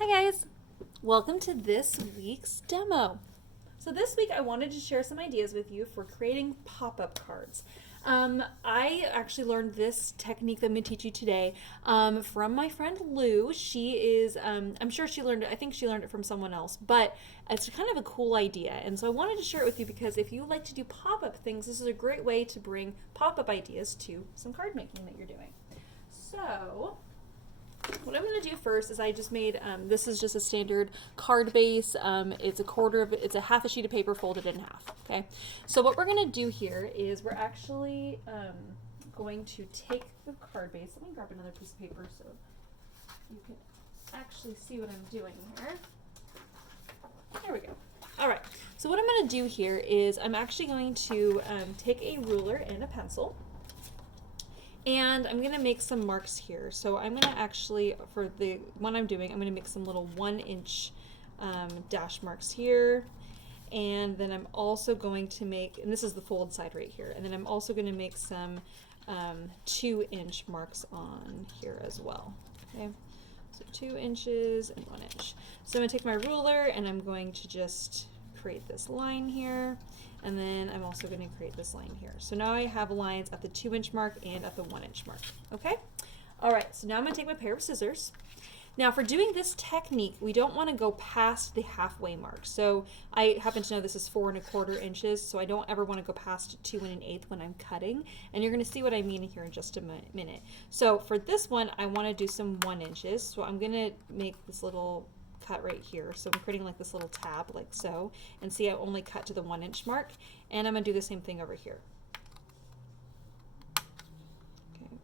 Hi guys, welcome to this week's demo. So this week I wanted to share some ideas with you for creating pop-up cards. I actually learned this technique that I'm going to teach you today from my friend Lou. She is, I'm sure she learned it, I think she learned it from someone else, but it's kind of a cool idea. And so I wanted to share it with you because if you like to do pop-up things, this is a great way to bring pop-up ideas to some card making that you're doing. So what I'm going to do first is I just made, this is just a standard card base. It's a half a sheet of paper folded in half, okay? So what we're going to do here is we're actually going to take the card base. Let me grab another piece of paper so you can actually see what I'm doing here. There we go. All right, so what I'm going to do here is I'm actually going to take a ruler and a pencil. And I'm going to make some marks here. So I'm going to actually, for the one I'm doing, I'm going to make some little 1-inch dash marks here. And then I'm also going to make, and this is the fold side right here, and then I'm also going to make some 2-inch marks on here as well. Okay, so 2 inches and 1 inch. So I'm going to take my ruler and I'm going to just create this line here. And then I'm also going to create this line here. So now I have lines at the 2-inch mark and at the 1-inch mark. Okay? All right, so now I'm going to take my pair of scissors. Now for doing this technique, we don't want to go past the halfway mark. So I happen to know this is 4 1/4 inches, so I don't ever want to go past 2 1/8 when I'm cutting. And you're going to see what I mean here in just a minute. So for this one, I want to do some 1 inches. So I'm going to make this little cut right here. So I'm creating like this little tab like so, and see I only cut to the 1-inch mark, and I'm going to do the same thing over here. Okay.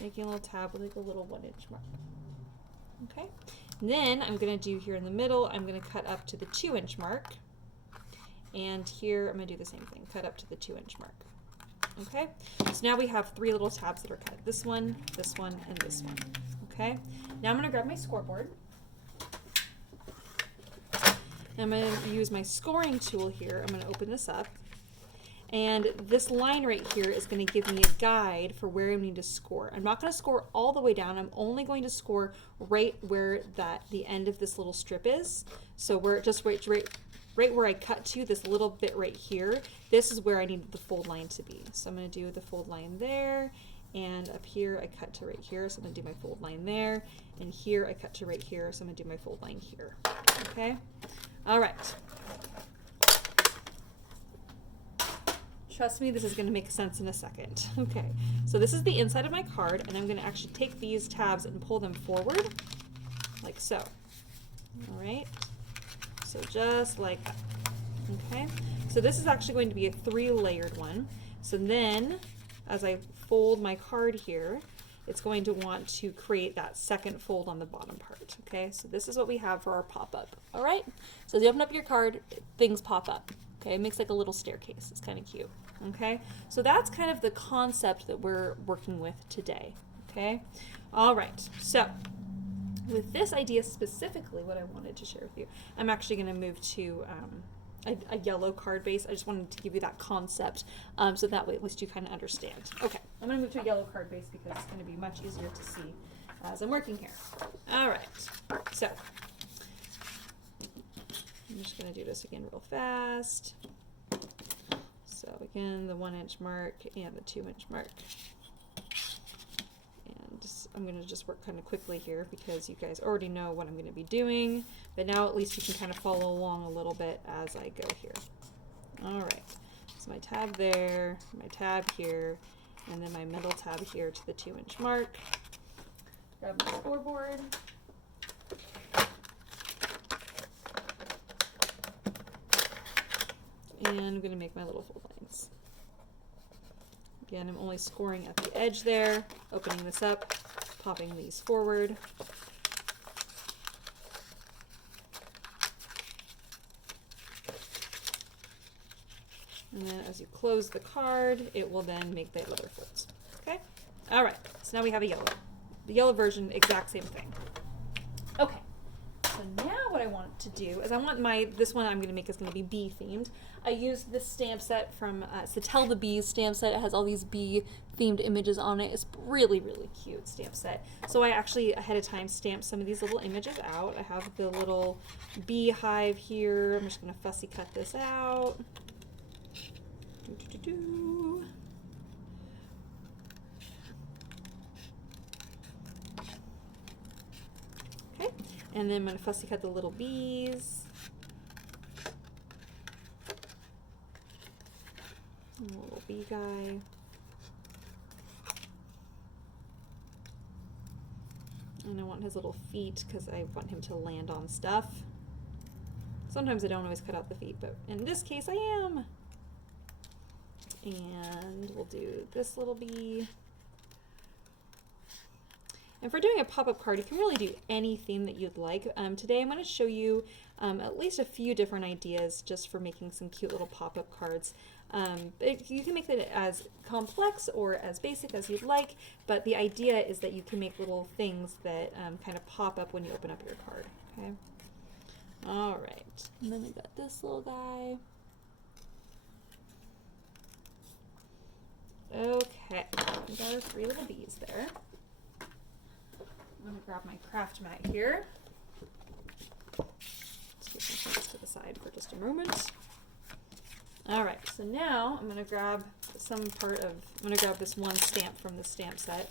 Making a little tab with like a little 1-inch mark. Okay. And then I'm going to do here in the middle, I'm going to cut up to the 2-inch mark, and here I'm going to do the same thing, cut up to the 2-inch mark. Okay. So now we have 3 little tabs that are cut. This one, and this one. Okay. Now I'm going to grab my scoreboard. I'm going to use my scoring tool here. I'm going to open this up. And this line right here is going to give me a guide for where I need to score. I'm not going to score all the way down. I'm only going to score right where the end of this little strip is. So we're just right where I cut to, this little bit right here. This is where I need the fold line to be. So I'm going to do the fold line there. And up here, I cut to right here, so I'm going to do my fold line there. And here, I cut to right here, so I'm going to do my fold line here. Okay? All right. Trust me, this is going to make sense in a second. Okay, so this is the inside of my card, and I'm going to actually take these tabs and pull them forward, like so. All right? So just like that. Okay? So this is actually going to be a 3-layered one. So then, as I fold my card here, it's going to want to create that second fold on the bottom part. Okay, so this is what we have for our pop-up. All right, so as you open up your card, things pop up. Okay, it makes like a little staircase. It's kind of cute. Okay, so that's kind of the concept that we're working with today. Okay, all right, so with this idea specifically, what I wanted to share with you, I'm actually going to move to a yellow card base. I just wanted to give you that concept so that way at least you kind of understand. Okay, I'm going to move to a yellow card base because it's going to be much easier to see as I'm working here. All right, so I'm just going to do this again real fast. So again, the 1-inch mark and the 2-inch mark. I'm going to just work kind of quickly here because you guys already know what I'm going to be doing, but now at least you can kind of follow along a little bit as I go here. All right, so my tab there, my tab here, and then my middle tab here to the 2-inch mark. Grab my scoreboard. And I'm going to make my little fold lines. Again, I'm only scoring at the edge there, opening this up, popping these forward. And then as you close the card, it will then make the other folds. Okay? All right, so now we have a yellow. The yellow version, exact same thing. Okay, so now what I want to do is I want this one I'm going to make is going to be bee themed. I used this stamp set from it's the Tell the Bees stamp set. It has all these bee themed images on it. It's really, really cute stamp set. So I actually ahead of time stamped some of these little images out. I have the little beehive here. I'm just going to fussy cut this out. Okay, and then I'm going to fussy cut the little bees. And a little bee guy. And I want his little feet because I want him to land on stuff. Sometimes I don't always cut out the feet, but in this case I am. And we'll do this little bee. And for doing a pop-up card, you can really do any theme that you'd like. Today I'm going to show you at least a few different ideas just for making some cute little pop-up cards. You can make it as complex or as basic as you'd like, but the idea is that you can make little things that kind of pop up when you open up your card. Okay. All right. And then we got this little guy. Okay. We got our 3 little bees there. I'm going to grab my craft mat here. Let's get some things to the side for just a moment. Alright, so now I'm going to grab this one stamp from the stamp set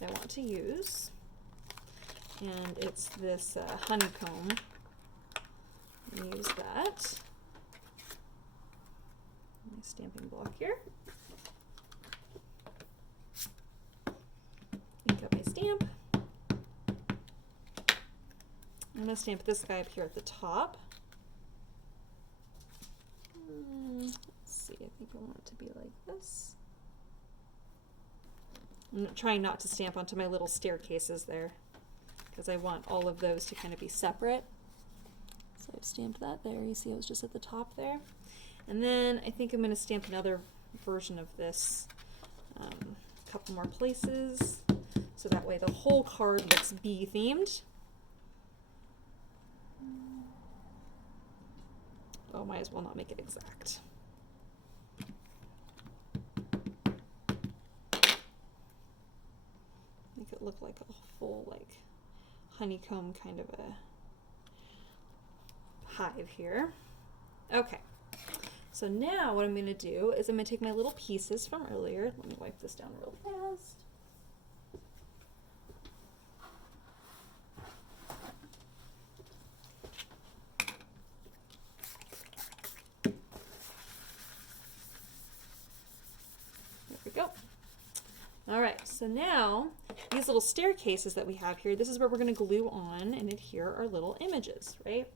that I want to use. And it's this honeycomb. Use that. My stamping block here. Ink up my stamp. I'm going to stamp this guy up here at the top. Let's see, I think I want it to be like this. I'm trying not to stamp onto my little staircases there because I want all of those to kind of be separate. So I've stamped that there. You see it was just at the top there. And then I think I'm going to stamp another version of this a couple more places so that way the whole card looks bee themed. Oh, might as well not make it exact. Make it look like a full, like, honeycomb kind of a hive here. Okay. So now what I'm going to do is I'm going to take my little pieces from earlier. Let me wipe this down real fast. Alright, so now these little staircases that we have here, this is where we're going to glue on and adhere our little images, right?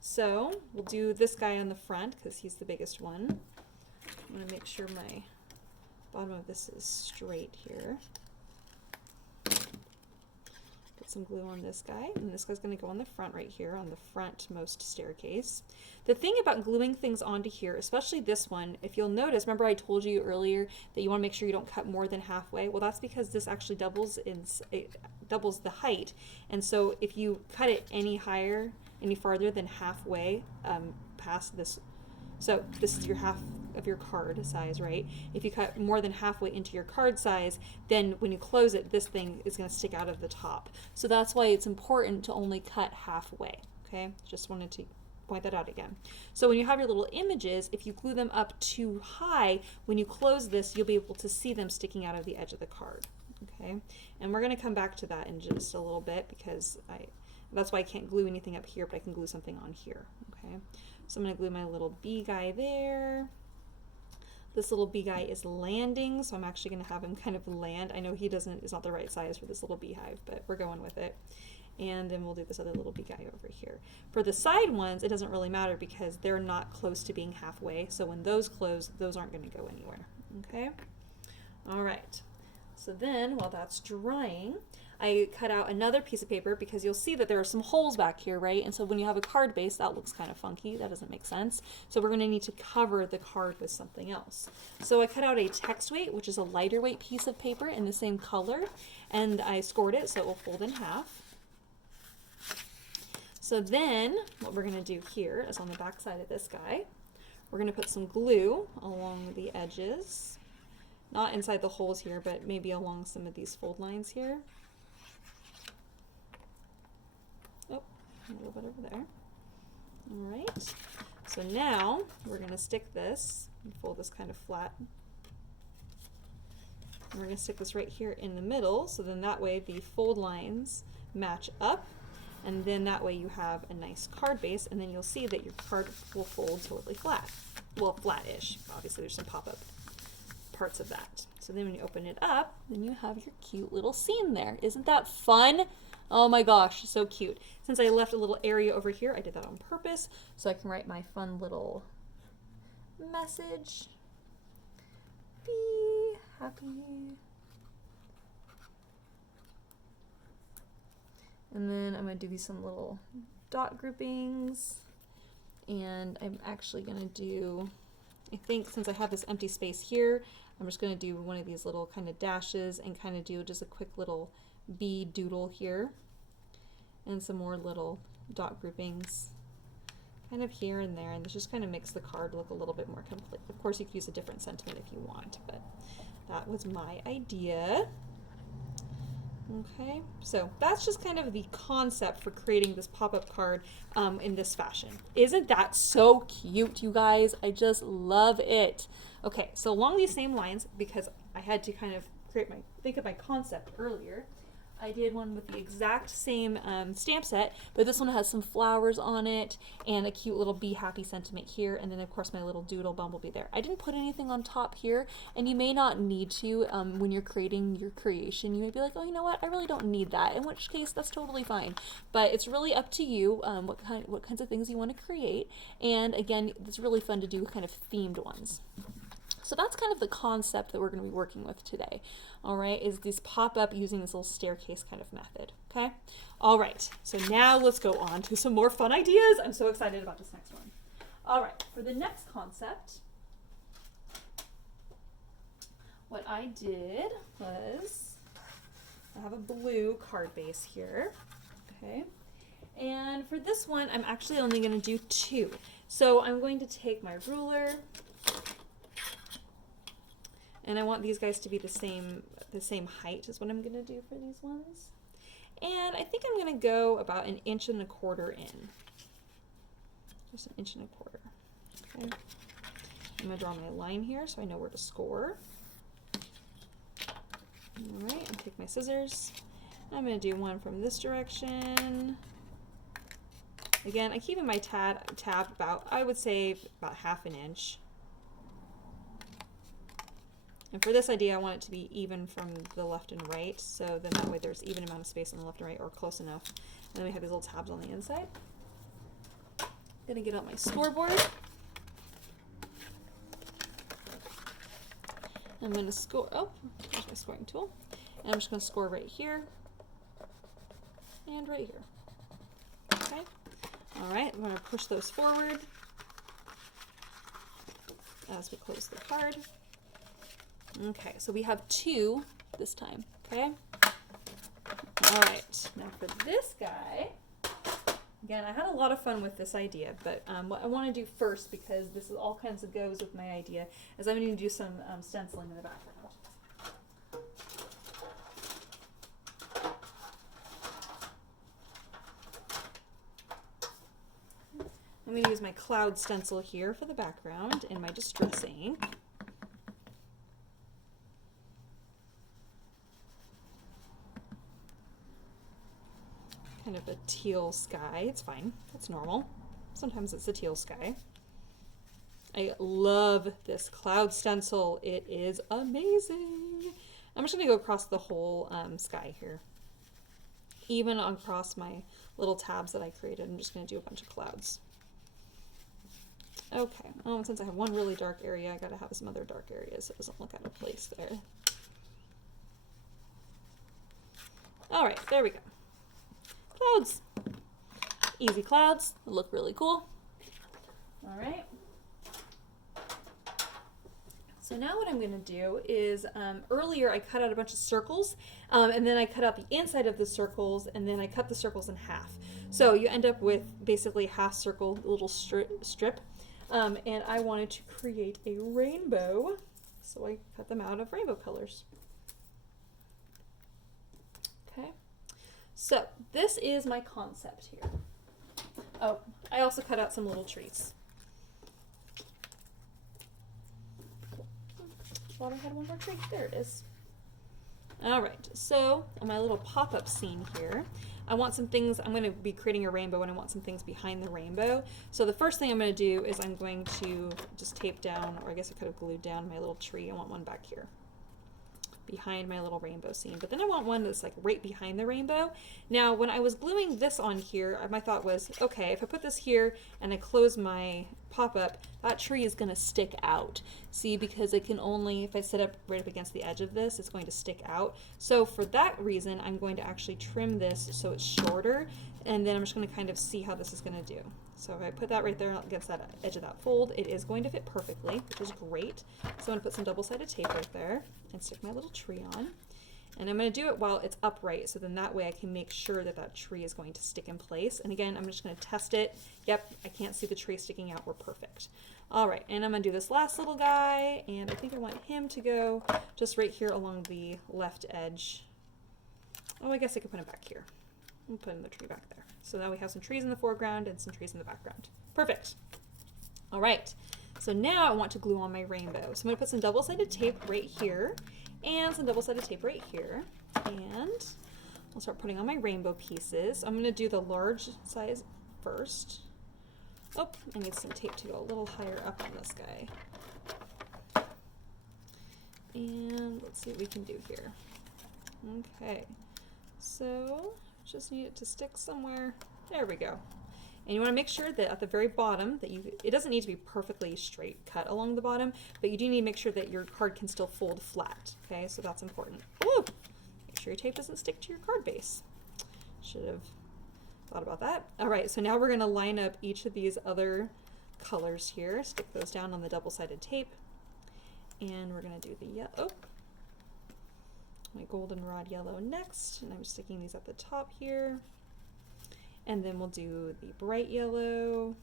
So we'll do this guy on the front because he's the biggest one. I'm going to make sure my bottom of this is straight here. Put some glue on this guy, and this guy's going to go on the front right here on the frontmost staircase. The thing about gluing things onto here, especially this one, if you'll notice, remember I told you earlier that you want to make sure you don't cut more than halfway? Well, that's because this actually doubles the height, and so if you cut it any farther than halfway past this, so this is your half of your card size, right? If you cut more than halfway into your card size, then when you close it, this thing is going to stick out of the top. So that's why it's important to only cut halfway, okay? Just wanted to point that out again. So when you have your little images, if you glue them up too high, when you close this, you'll be able to see them sticking out of the edge of the card, okay? And we're going to come back to that in just a little bit because that's why I can't glue anything up here, but I can glue something on here, okay? So I'm going to glue my little bee guy there. This little bee guy is landing, so I'm actually going to have him kind of land. I know he is not the right size for this little beehive, but we're going with it. And then we'll do this other little bee guy over here. For the side ones, it doesn't really matter because they're not close to being halfway. So when those close, those aren't going to go anywhere. Okay? All right. So then, while that's drying, I cut out another piece of paper because you'll see that there are some holes back here, right? And so when you have a card base, that looks kind of funky. That doesn't make sense. So we're going to need to cover the card with something else. So I cut out a text weight, which is a lighter weight piece of paper in the same color, and I scored it so it will fold in half. So then what we're going to do here is on the back side of this guy, we're going to put some glue along the edges, not inside the holes here, but maybe along some of these fold lines here. Oh, a little bit over there. All right. So now we're going to stick this and fold this kind of flat. And we're going to stick this right here in the middle, so then that way the fold lines match up, and then that way you have a nice card base, and then you'll see that your card will fold totally flat. Well, flat-ish. Obviously there's some pop-up parts of that. So then when you open it up, then you have your cute little scene there. Isn't that fun? Oh my gosh, so cute. Since I left a little area over here, I did that on purpose, so I can write my fun little message. Be happy. And then I'm going to do some little dot groupings, and I'm actually going to do, I think since I have this empty space here, I'm just going to do one of these little kind of dashes and kind of do just a quick little bee doodle here, and some more little dot groupings kind of here and there, and this just kind of makes the card look a little bit more complete. Of course you could use a different sentiment if you want, but that was my idea. Okay, so that's just kind of the concept for creating this pop-up card in this fashion. Isn't that so cute, you guys? I just love it. Okay, so along these same lines, because I had to kind of think of my concept earlier, I did one with the exact same stamp set, but this one has some flowers on it and a cute little be happy sentiment here, and then of course my little doodle bumblebee there. I didn't put anything on top here, and you may not need to when you're creating your creation. You may be like, oh, you know what, I really don't need that, in which case that's totally fine. But it's really up to you what kinds of things you want to create, and again, it's really fun to do kind of themed ones. So that's kind of the concept that we're going to be working with today, all right, is these pop up using this little staircase kind of method, okay? All right, so now let's go on to some more fun ideas. I'm so excited about this next one. All right, for the next concept, what I did was, I have a blue card base here, okay? And for this one, I'm actually only going to do 2. So I'm going to take my ruler, and I want these guys to be the same height is what I'm going to do for these ones. And I think I'm going to go about 1.25 inches in. Just 1.25 inches. Okay. I'm going to draw my line here so I know where to score. All right, and take my scissors. I'm going to do one from this direction. Again, I keep in my tab about, I would say about 1/2 inch. And for this idea, I want it to be even from the left and right, so then that way there's even amount of space on the left and right, or close enough. And then we have these little tabs on the inside. Gonna get out my scoreboard. I'm gonna score, oh, there's my scoring tool. And I'm just gonna score right here and right here. Okay, all right, I'm gonna push those forward as we close the card. Okay, so we have 2 this time, okay? All right, now for this guy, again, I had a lot of fun with this idea, but what I want to do first, because this is all kinds of goes with my idea, is I'm going to do some stenciling in the background. I'm going to use my cloud stencil here for the background and my distress ink. Kind of a teal sky. It's fine. That's normal. Sometimes it's a teal sky. I love this cloud stencil. It is amazing. I'm just going to go across the whole sky here. Even across my little tabs that I created, I'm just going to do a bunch of clouds. Okay. Oh, since I have one really dark area, I got to have some other dark areas so it doesn't look out of place there. All right, there we go. Clouds. Easy clouds. They look really cool. All right. So now what I'm going to do is, earlier I cut out a bunch of circles, and then I cut out the inside of the circles, and then I cut the circles in half. So you end up with basically a half circle little strip. And I wanted to create a rainbow, so I cut them out of rainbow colors. Okay, so this is my concept here. Oh, I also cut out some little trees. Thought I had one more tree. There it is. All right, so on my little pop-up scene here, I want some things, I'm going to be creating a rainbow and I want some things behind the rainbow. So the first thing I'm going to do is I'm going to just tape down, or I guess I could have glued down my little tree. I want one back here behind my little rainbow scene. But then I want one that's like right behind the rainbow. Now when I was gluing this on here, my thought was, okay, if I put this here and I close my pop-up, that tree is going to stick out. See, because it can only, if I sit up right up against the edge of this, it's going to stick out. So for that reason, I'm going to actually trim this so it's shorter, and then I'm just going to kind of see how this is going to do. So if I put that right there against that edge of that fold, it is going to fit perfectly, which is great. So I'm going to put some double-sided tape right there and stick my little tree on. And I'm going to do it while it's upright, so then that way I can make sure that that tree is going to stick in place. And again, I'm just going to test it. Yep, I can't see the tree sticking out. We're perfect. All right, and I'm going to do this last little guy, and I think I want him to go just right here along the left edge. Oh, I guess I could put him back here. I'm putting the tree back there. So now we have some trees in the foreground and some trees in the background. Perfect. All right, so now I want to glue on my rainbow. So I'm going to put some double-sided tape right here and some double-sided tape right here. And I'll start putting on my rainbow pieces. I'm going to do the large size first. Oh, I need some tape to go a little higher up on this guy. And let's see what we can do here. Okay, so just need it to stick somewhere. There we go. And you want to make sure that at the very bottom that it doesn't need to be perfectly straight cut along the bottom, but you do need to make sure that your card can still fold flat. Okay, so that's important. Ooh, make sure your tape doesn't stick to your card base. Should have thought about that. All right, so now we're going to line up each of these other colors here, stick those down on the double-sided tape, and we're going to do the yellow. My goldenrod yellow next, and I'm sticking these at the top here. And then we'll do the bright yellow.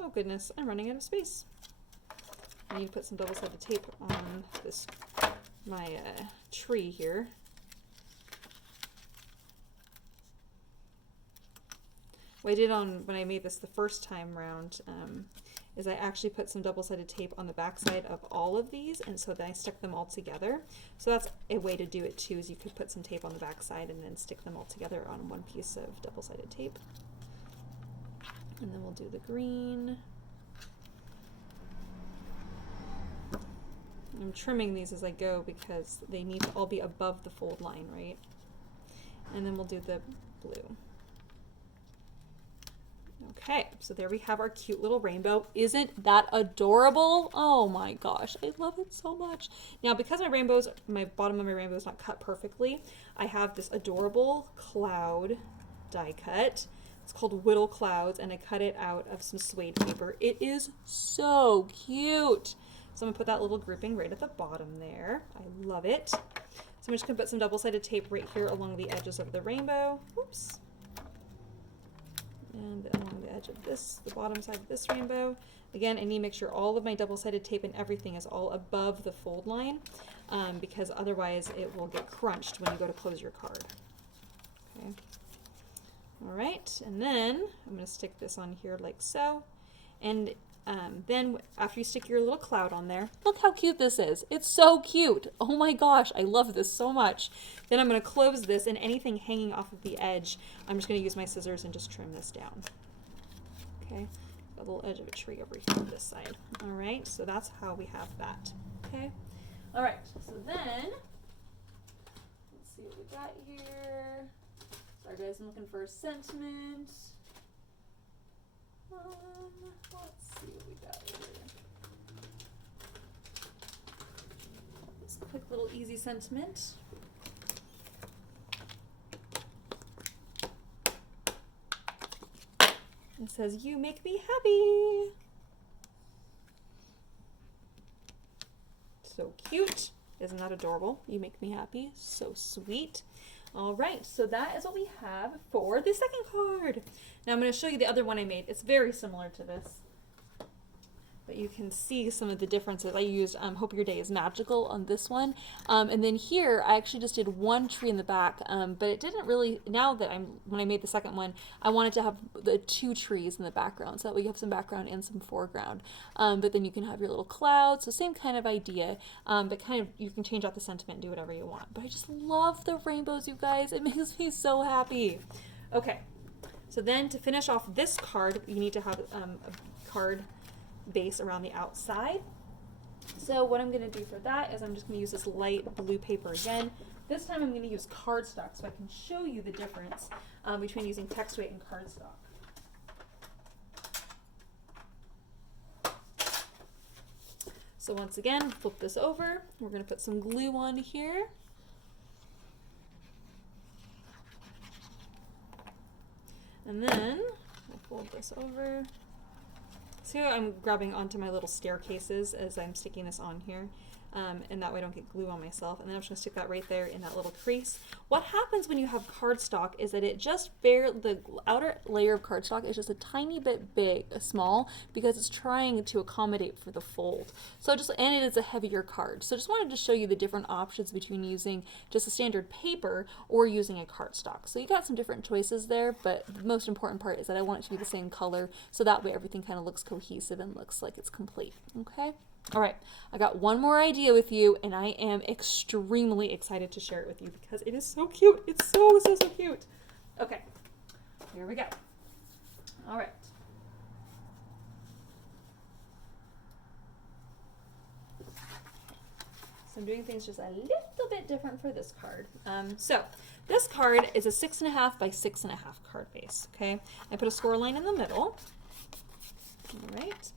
Oh goodness, I'm running out of space. I need to put some double-sided tape on this, my tree here. What I did when I made this the first time round is I actually put some double-sided tape on the backside of all of these, and so then I stuck them all together. So that's a way to do it too, is you could put some tape on the backside and then stick them all together on one piece of double-sided tape. And then we'll do the green. I'm trimming these as I go because they need to all be above the fold line, right? And then we'll do the blue. Okay, so there we have our cute little rainbow. Isn't that adorable? Oh my gosh, I love it so much. Now, because my bottom of my rainbow is not cut perfectly, I have this adorable cloud die cut. It's called Whittle Clouds, and I cut it out of some suede paper. It is so cute. So I'm gonna put that little grouping right at the bottom there. I love it. So I'm just gonna put some double-sided tape right here along the edges of the rainbow. Whoops. And along the edge of the bottom side of this rainbow. Again, I need to make sure all of my double-sided tape and everything is all above the fold line, because otherwise it will get crunched when you go to close your card. Okay. All right, and then I'm going to stick this on here like so. And then after you stick your little cloud on there, look how cute this is. It's so cute. Oh my gosh, I love this so much. Then I'm going to close this, and anything hanging off of the edge, I'm just going to use my scissors and just trim this down. Okay, got a little edge of a tree over here on this side. All right, so that's how we have that. Okay, all right, so then, let's see what we got here. Sorry guys, I'm looking for a sentiment. Let's see what we got here. This quick little easy sentiment. It says, "You make me happy." So cute. Isn't that adorable? You make me happy. So sweet. All right, so that is what we have for the second card. Now I'm going to show you the other one I made. It's very similar to this, but you can see some of the differences. I used Hope Your Day is Magical on this one. And then here, I actually just did one tree in the back, but it didn't really, now that when I made the second one, I wanted to have the 2 trees in the background, so that way you have some background and some foreground. But then you can have your little clouds, so same kind of idea, but kind of, you can change out the sentiment and do whatever you want. But I just love the rainbows, you guys. It makes me so happy. Okay, so then to finish off this card, you need to have a card base around the outside. So what I'm going to do for that is I'm just going to use this light blue paper again. This time I'm going to use cardstock so I can show you the difference between using text weight and cardstock. So once again, flip this over. We're going to put some glue on here. And then we'll fold this over. See how I'm grabbing onto my little staircases as I'm sticking this on here, and that way I don't get glue on myself. And then I'm just going to stick that right there in that little crease. What happens when you have cardstock is that it just the outer layer of cardstock is just a tiny bit small, because it's trying to accommodate for the fold. So and it is a heavier card. So just wanted to show you the different options between using just a standard paper or using a cardstock. So you got some different choices there, but the most important part is that I want it to be the same color, so that way everything kind of looks cohesive and looks like it's complete. Okay? All right, I got one more idea with you, and I am extremely excited to share it with you because it is so cute. It's so cute. Okay, here we go. All right. So I'm doing things just a little bit different for this card. So this card is a 6.5 by 6.5 card base, okay? I put a score line in the middle. All right.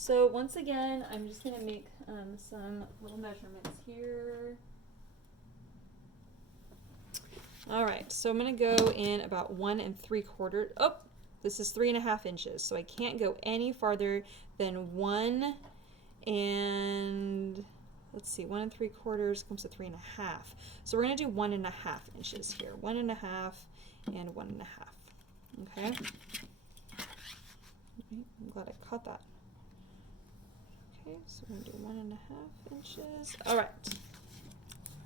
So once again, I'm just going to make some little measurements here. All right, so I'm going to go in about 1 3/4. Oh, this is 3.5 inches, so I can't go any farther than 1 and, let's see, 1 3/4 comes to 3.5. So we're going to do 1.5 inches here. 1.5 and 1.5. Okay. I'm glad I caught that. Okay, so we're going to do 1.5 inches. All right.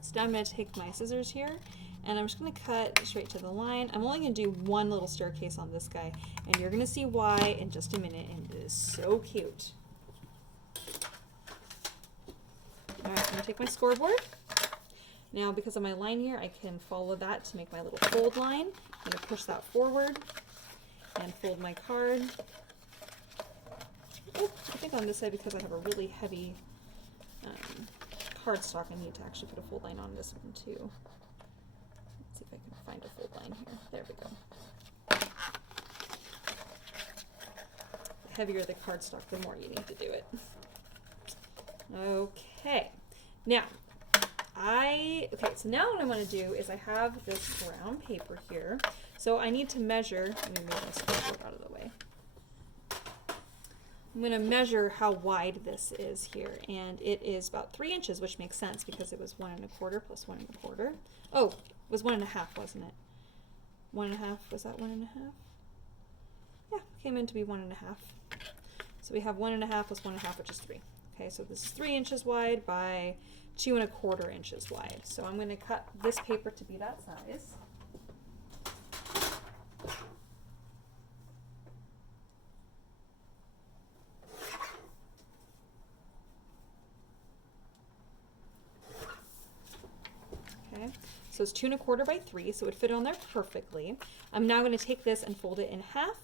So now I'm going to take my scissors here, and I'm just going to cut straight to the line. I'm only going to do one little staircase on this guy, and you're going to see why in just a minute, and it is so cute. All right, I'm going to take my scoreboard. Now, because of my line here, I can follow that to make my little fold line. I'm going to push that forward and fold my card. Oh, I think on this side, because I have a really heavy cardstock, I need to actually put a fold line on this one too. Let's see if I can find a fold line here. There we go. The heavier the cardstock, the more you need to do it. Okay. Now, so now what I want to do is I have this brown paper here. So I need to measure, let me move my scoreboard out of the way. I'm going to measure how wide this is here, and it is about 3 inches, which makes sense because it was 1 1/4 plus 1 1/4. Oh, it was 1.5, wasn't it? 1.5, was that 1.5? Yeah, came in to be 1.5. So we have 1.5 plus 1.5, which is 3. Okay, so this is 3 inches wide by 2 1/4 inches wide. So I'm going to cut this paper to be that size. So it's 2 1/4 by 3, so it would fit on there perfectly. I'm now going to take this and fold it in half,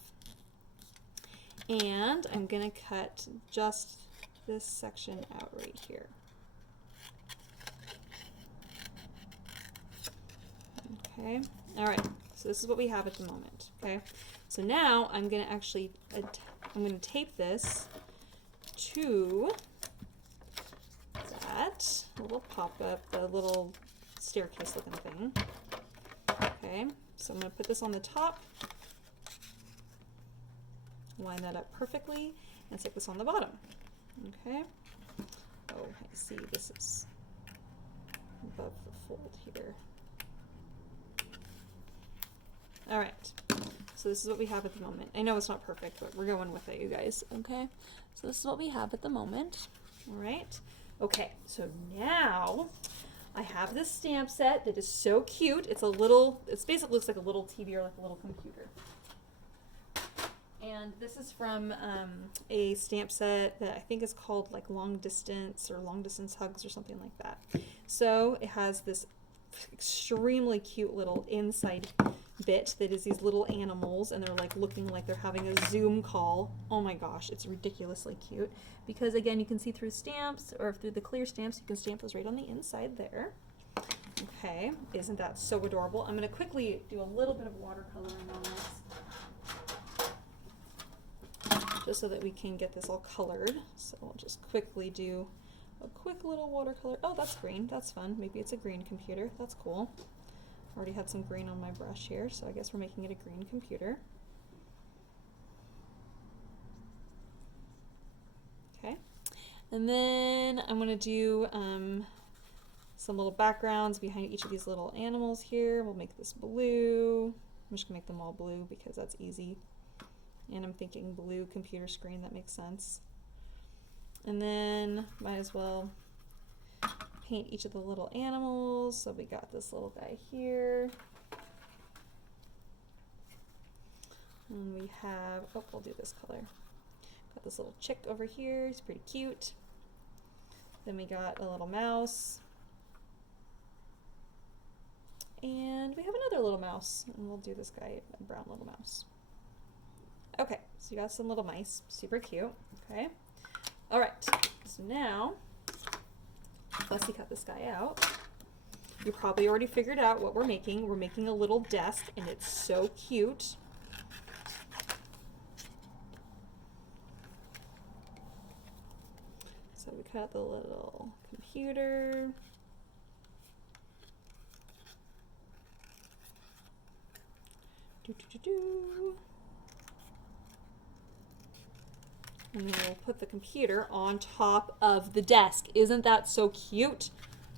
and I'm going to cut just this section out right here. Okay, all right, so this is what we have at the moment. Okay, so now I'm going to actually, I'm going to tape this to that little pop-up, the little staircase looking thing. Okay, so I'm going to put this on the top, line that up perfectly, and stick this on the bottom. Okay, I see this is above the fold here. All right, so this is what we have at the moment. I know it's not perfect, but we're going with it, you guys, okay? So this is what we have at the moment, all right? Okay, so now I have this stamp set that is so cute. It's basically looks like a little TV or like a little computer. And this is from a stamp set that I think is called like Long Distance or Long Distance Hugs or something like that. So it has this extremely cute little inside bit that is these little animals, and they're like looking like they're having a Zoom call. Oh my gosh, it's ridiculously cute because again, you can see through stamps or through the clear stamps, you can stamp those right on the inside there. Okay, isn't that so adorable? I'm going to quickly do a little bit of watercoloring on this just so that we can get this all colored. So I'll just quickly do a quick little watercolor. Oh, that's green. That's fun. Maybe it's a green computer. That's cool. Already had some green on my brush here, so I guess we're making it a green computer. Okay, and then I'm going to do some little backgrounds behind each of these little animals here. We'll make this blue. I'm just going to make them all blue because that's easy. And I'm thinking blue computer screen, that makes sense. And then might as well paint each of the little animals. So we got this little guy here. And we have, oh, we'll do this color. Got this little chick over here. He's pretty cute. Then we got a little mouse. And we have another little mouse. And we'll do this guy, a brown little mouse. Okay, so you got some little mice. Super cute. Okay. All right, so now, let's cut this guy out. You probably already figured out what we're making. We're making a little desk, and it's so cute. So we cut the little computer. And then we'll put the computer on top of the desk. Isn't that so cute?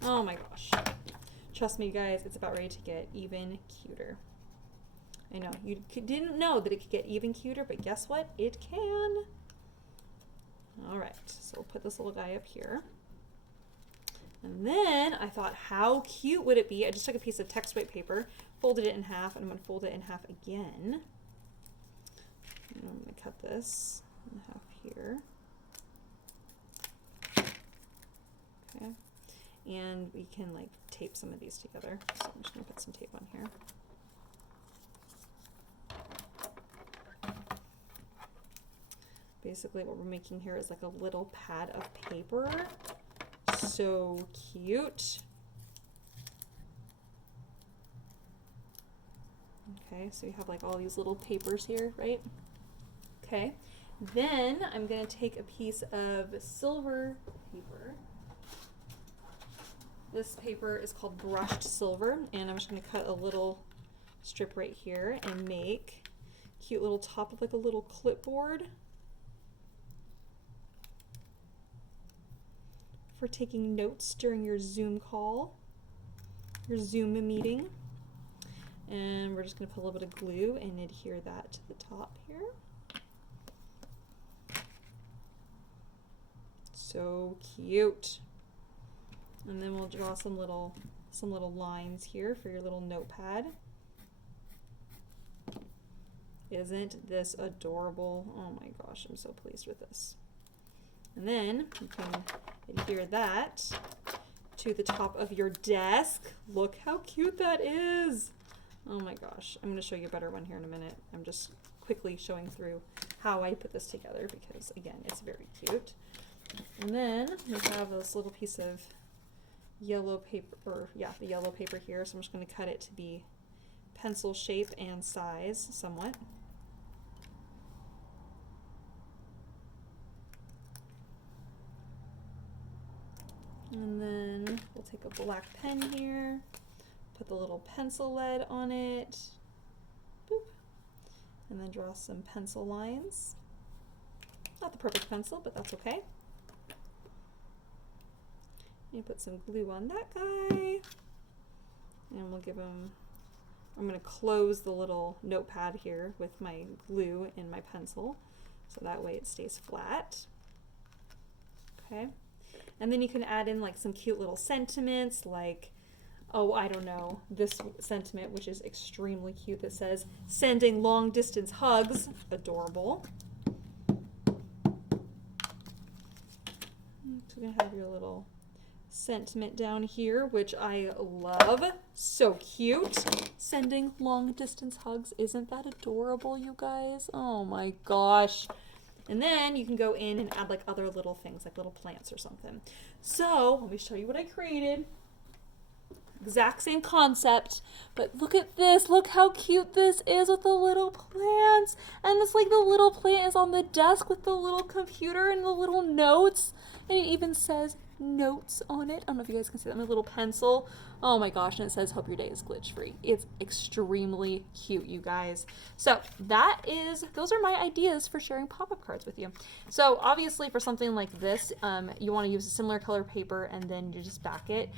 Oh my gosh. Trust me, guys, it's about ready to get even cuter. I know, you didn't know that it could get even cuter, but guess what? It can. All right, so we'll put this little guy up here. And then I thought, how cute would it be? I just took a piece of text white paper, folded it in half, and I'm gonna fold it in half again. And I'm gonna cut this in half here. Okay, and we can like tape some of these together. So I'm just gonna put some tape on here. Basically what we're making here is like a little pad of paper. So cute. Okay, so you have like all these little papers here, right? Okay, then I'm going to take a piece of silver paper. This paper is called brushed silver, and I'm just going to cut a little strip right here and make a cute little top of like a little clipboard for taking notes during your Zoom call, your Zoom meeting. And we're just going to put a little bit of glue and adhere that to the top here. So cute. And then we'll draw some little lines here for your little notepad. Isn't this adorable? Oh my gosh, I'm so pleased with this. And then you can adhere that to the top of your desk. Look how cute that is. Oh my gosh, I'm going to show you a better one here in a minute. I'm just quickly showing through how I put this together because, again, it's very cute. And then we have this little piece of yellow paper, or yeah, the yellow paper here. So I'm just going to cut it to be pencil shape and size somewhat. And then we'll take a black pen here, put the little pencil lead on it, boop, and then draw some pencil lines. Not the perfect pencil, but that's okay. You put some glue on that guy. And we'll give him, I'm going to close the little notepad here with my glue and my pencil. So that way it stays flat. Okay. And then you can add in like some cute little sentiments like, oh, I don't know, this sentiment, which is extremely cute, that says, sending long distance hugs. Adorable. So you're going to have your little sentiment down here, which I love. So cute. Sending long distance hugs. Isn't that adorable, you guys? Oh my gosh. And then you can go in and add like other little things, like little plants or something. So let me show you what I created. Exact same concept, but look at this. Look how cute this is with the little plants. And it's like the little plant is on the desk with the little computer and the little notes. And it even says notes on it. I don't know if you guys can see that. My little pencil. Oh my gosh, and it says hope your day is glitch free. It's extremely cute, you guys. So those are my ideas for sharing pop-up cards with you. So obviously for something like this, you want to use a similar color paper and then you just back it.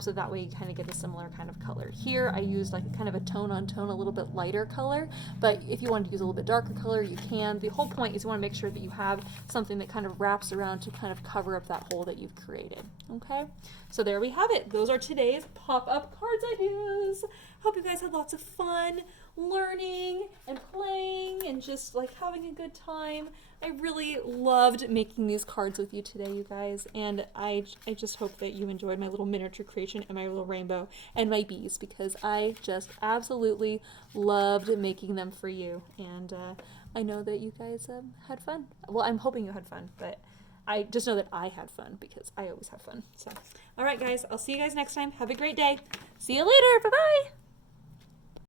So that way you kind of get a similar kind of color. Here I used like a kind of a tone on tone, a little bit lighter color, but if you want to use a little bit darker color, you can. The whole point is you want to make sure that you have something that kind of wraps around to kind of cover up that hole that you've created. Okay, so there we have it. Those are today's pop-up cards ideas. Hope you guys had lots of fun learning and playing and just like having a good time. I really loved making these cards with you today, you guys, and I just hope that you enjoyed my little miniature creation and my little rainbow and my bees, because I just absolutely loved making them for you, and I know that you guys had fun. Well, I'm hoping you had fun, but I just know that I had fun because I always have fun. So, all right, guys, I'll see you guys next time. Have a great day. See you later. Bye-bye.